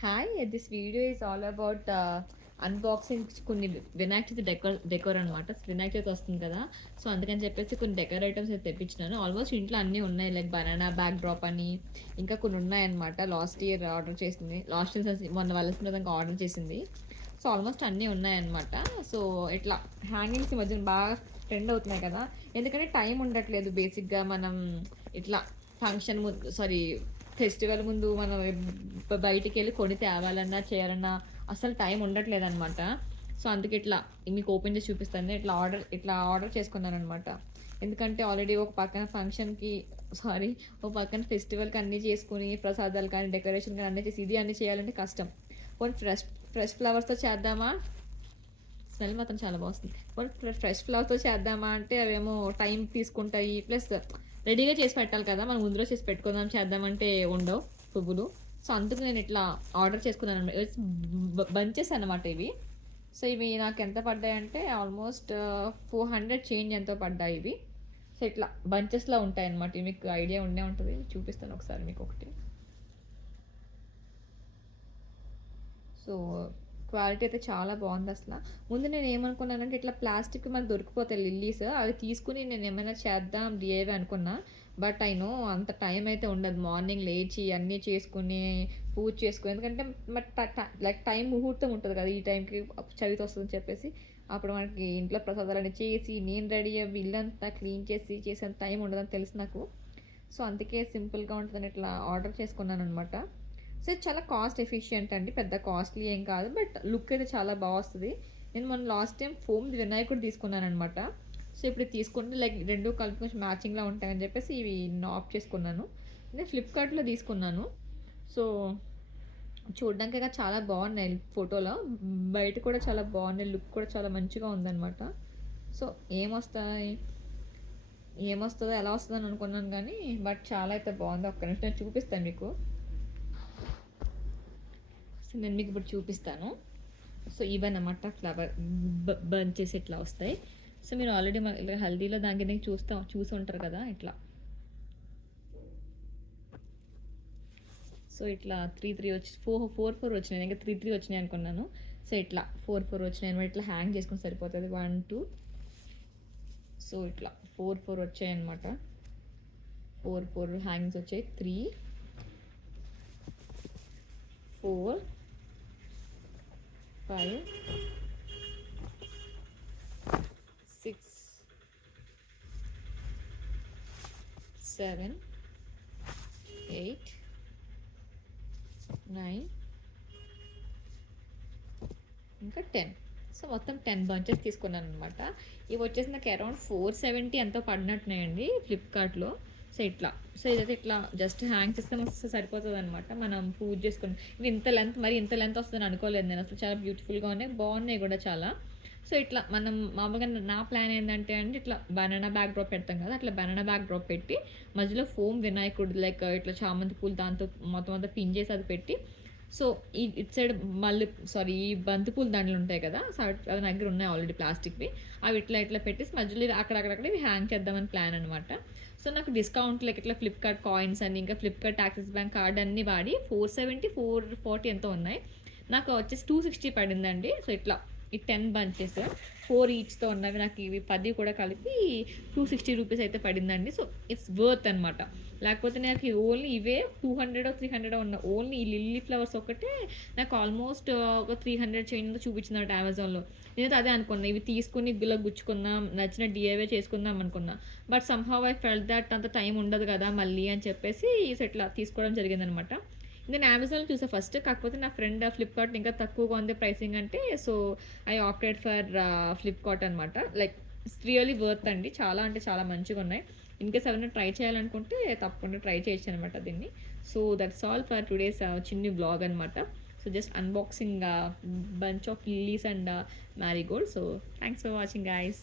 Hi, this video is all about unboxing కొన్ని Vinayaka Chavithi decor అనమాట. వినాయక చవితి వస్తుంది కదా, సో అందుకని చెప్పేసి కొన్ని డెకోర్ ఐటమ్స్ అయితే తెప్పించినాను. ఆల్మోస్ట్ ఇంట్లో అన్నీ ఉన్నాయి, లైక్ బనానా బ్యాక్ డ్రాప్ అని ఇంకా కొన్ని ఉన్నాయన్నమాట. లాస్ట్ ఇయర్ ఆర్డర్ చేసింది, లాస్ట్ ఇయర్ మొన్న వలసిన విధంగా ఆర్డర్ చేసింది. సో ఆల్మోస్ట్ అన్నీ ఉన్నాయన్నమాట. సో ఇట్లా హ్యాంగింగ్స్ ఈ మధ్యన బాగా ట్రెండ్ అవుతున్నాయి కదా, ఎందుకంటే టైం ఉండట్లేదు. బేసిక్గా మనం ఇట్లా ఫంక్షన్ ముందు, సారీ, ఫెస్టివల్ ముందు మనం బయటికి వెళ్ళి కొని తేవాలన్నా చేయాలన్నా అసలు టైం ఉండట్లేదు అనమాట. సో అందుకే ఇట్లా మీకు ఓపెన్ చేసి చూపిస్తాను. ఇట్లా ఆర్డర్ చేసుకున్నాను అనమాట. ఎందుకంటే ఆల్రెడీ ఒక పక్కన ఫంక్షన్కి, సారీ, ఒక పక్కన ఫెస్టివల్కి అన్నీ చేసుకుని ప్రసాదాలు కానీ డెకరేషన్ కానీ అన్నీ చేసి ఇది అన్నీ చేయాలంటే కష్టం. కొన్ని ఫ్రెష్ ఫ్రెష్ ఫ్లవర్స్తో చేద్దామా, స్మెల్ మాత్రం చాలా బాగుంది. కొన్ని ఫ్రెష్ ఫ్లవర్స్తో చేద్దామా అంటే అవేమో టైం తీసుకుంటాయి, ప్లస్ రెడీగా చేసి పెట్టాలి కదా, మనం ముందులో చేసి పెట్టుకుందాం చేద్దామంటే ఉండవు పువ్వులు. సో అందుకు నేను ఇట్లా ఆర్డర్ చేసుకున్నాను అనమాట. బంచెస్ అనమాట ఇవి. సో ఇవి నాకు ఎంత పడ్డాయి అంటే ఆల్మోస్ట్ 400 చేంజ్ ఎంతో పడ్డాయి ఇవి. సో ఇట్లా బంచెస్లో ఉంటాయి అనమాట. మీకు ఐడియా ఉండే ఉంటుంది, చూపిస్తాను ఒకసారి మీకు ఒకటి. సో క్వాలిటీ అయితే చాలా బాగుంది అసలు. ముందు నేను ఏమనుకున్నానంటే ఇట్లా ప్లాస్టిక్ మనకు దొరికిపోతాయి లిల్లీస్, అవి తీసుకుని నేను ఏమైనా చేద్దాం డిఐవై అనుకున్నా. బట్ ఐ నో అంత టైం అయితే ఉండదు. మార్నింగ్ లేచి అన్నీ చేసుకుని పూజ చేసుకుని, ఎందుకంటే లైక్ టైం ముహూర్తం ఉంటుంది కదా, ఈ టైంకి చవితి వస్తుందని చెప్పేసి అప్పుడు మనకి ఇంట్లో ప్రసాదాలన్నీ చేసి నేను రెడీ అయ్యి ఇల్లంతా క్లీన్ చేసేంత టైం ఉండదని తెలుసు నాకు. సో అందుకే సింపుల్గా ఉంటుందని ఇట్లా ఆర్డర్ చేసుకున్నాను అనమాట. సో ఇది చాలా కాస్ట్ ఎఫిషియంట్ అండి, పెద్ద కాస్ట్లీ ఏం కాదు, బట్ లుక్ అయితే చాలా బాగా వస్తుంది. నేను మొన్న లాస్ట్ టైం ఫోమ్ వినాయకుడు తీసుకున్నాను అనమాట. సో ఇప్పుడు తీసుకుంటే లైక్ రెండు కలిపి కొంచెం మ్యాచింగ్లా ఉంటాయని చెప్పేసి ఇవి ఆఫ్ చేసుకున్నాను. నేను ఫ్లిప్కార్ట్లో తీసుకున్నాను. సో చూడడానికి చాలా బాగున్నాయి ఫోటోలో, బయట కూడా చాలా బాగున్నాయి, లుక్ కూడా చాలా మంచిగా ఉందన్నమాట. సో ఏమొస్తుందో ఎలా వస్తుందని అనుకున్నాను కానీ బట్ చాలా అయితే బాగుంది. ఒక్క నిమిషం నేను చూపిస్తాను మీకు. సో నేను మీకు ఇప్పుడు చూపిస్తాను. సో ఇవన్నమాట ఫ్లవర్ బంచెస్ ఇట్లా వస్తాయి. సో మీరు ఆల్రెడీ ఇలా హల్దీలో దానికి చూసి ఉంటారు కదా ఇట్లా. సో ఇట్లా 3 వచ్చి 4 వచ్చినాయి, ఇంకా 3 వచ్చినాయి అనుకున్నాను. సో ఇట్లా 4 వచ్చినాయి అనమాట. ఇట్లా హ్యాంగ్ చేసుకుని సరిపోతుంది. 1 2. సో ఇట్లా 4 వచ్చాయి అనమాట. 4 హ్యాంగింగ్స్ వచ్చాయి. 3 4 5 6 7 8 9 ఇంకా 10. సో మొత్తం 10 బంచెస్ తీసుకున్నాను అనమాట. ఇవి వచ్చేసి నాకు అరౌండ్ 470 ఎంతో పడినట్టున్నాయండి ఫ్లిప్కార్ట్లో. సో ఇట్లా, సో ఇదైతే ఇట్లా జస్ట్ హ్యాంగ్ చేస్తే మస్తు సరిపోతుంది అనమాట. మనం పూజ చేసుకుని ఇవి ఇంత లెంత్ వస్తుందని అనుకోలేదు నేను అసలు. చాలా బ్యూటిఫుల్గా ఉన్నాయి, బాగున్నాయి కూడా చాలా. సో ఇట్లా మనం మామూలుగా నా ప్లాన్ ఏంటంటే అండి, ఇట్లా బనానా బ్యాక్ డ్రాప్ పెడతాం కదా, అట్లా బనానా బ్యాక్ డ్రాప్ పెట్టి మధ్యలో ఫోమ్ వినాయకుడు లైక్ ఇట్లా చామంతి పూలు దాంతో మొత్తం అంతా పిన్ చేసి అది పెట్టి, సో ఇటు సైడ్ మళ్ళీ, సారీ, ఈ బంతిపూలు దండలు ఉంటాయి కదా, సో అవి నా దగ్గర ఉన్నాయి ఆల్రెడీ ప్లాస్టిక్వి. అవి ఇట్లా పెట్టేసి మధ్యలో అక్కడక్కడ ఇవి హ్యాంగ్ చేద్దామని ప్లాన్ అనమాట. సో నాకు డిస్కౌంట్ లైక్ ఇట్లా ఫ్లిప్కార్ట్ కాయిన్స్ అని ఇంకా ఫ్లిప్కార్ట్ యాక్సిస్ బ్యాంక్ కార్డ్ అన్ని వాడి 470 440 ఎంతో ఉన్నాయి. నాకు వచ్చేసి 260 పడిందండి. సో ఇట్లా ఈ 10 బంచెస్ 4 ఈచ్తో ఉన్నవి నాకు ఇవి 10 కూడా కలిపి 260 రూపీస్ అయితే పడిందండి. సో ఇట్స్ వర్త్ అనమాట. లేకపోతే నాకు ఓన్లీ ఇవే 200 300 ఉన్న ఓన్లీ ఈ లిల్లీ ఫ్లవర్స్ ఒకటే నాకు ఆల్మోస్ట్ ఒక 300 చేంజ్ చూపించిందట అమెజాన్లో. నేనైతే అదే అనుకున్నా, ఇవి తీసుకుని ఇలా గుచ్చుకుందాం, నచ్చిన డిఐవై చేసుకుందాం అనుకున్నా. But somehow I felt that అంత టైం ఉండదు కదా మళ్ళీ అని చెప్పేసి ఇట్లా తీసుకోవడం జరిగిందనమాట. నేను అమెజాన్లో చూసా ఫస్ట్, కాకపోతే నా ఫ్రెండ్ ఫ్లిప్కార్ట్ ఇంకా తక్కువగా ఉంది ప్రైసింగ్ అంటే, so I opted for Flipkart అనమాట. లైక్ ఇట్స్ రియలీ వర్త్ అండి, చాలా అంటే చాలా మంచిగా ఉన్నాయి. ఇన్కేస్ ఎవరైనా ట్రై చేయాలనుకుంటే తప్పకుండా ట్రై చేయొచ్చు అనమాట దీన్ని. So that's all for today's చిన్ని బ్లాగ్ అనమాట. So just unboxing bunch of lilies and Marie Gold. So thanks for watching guys.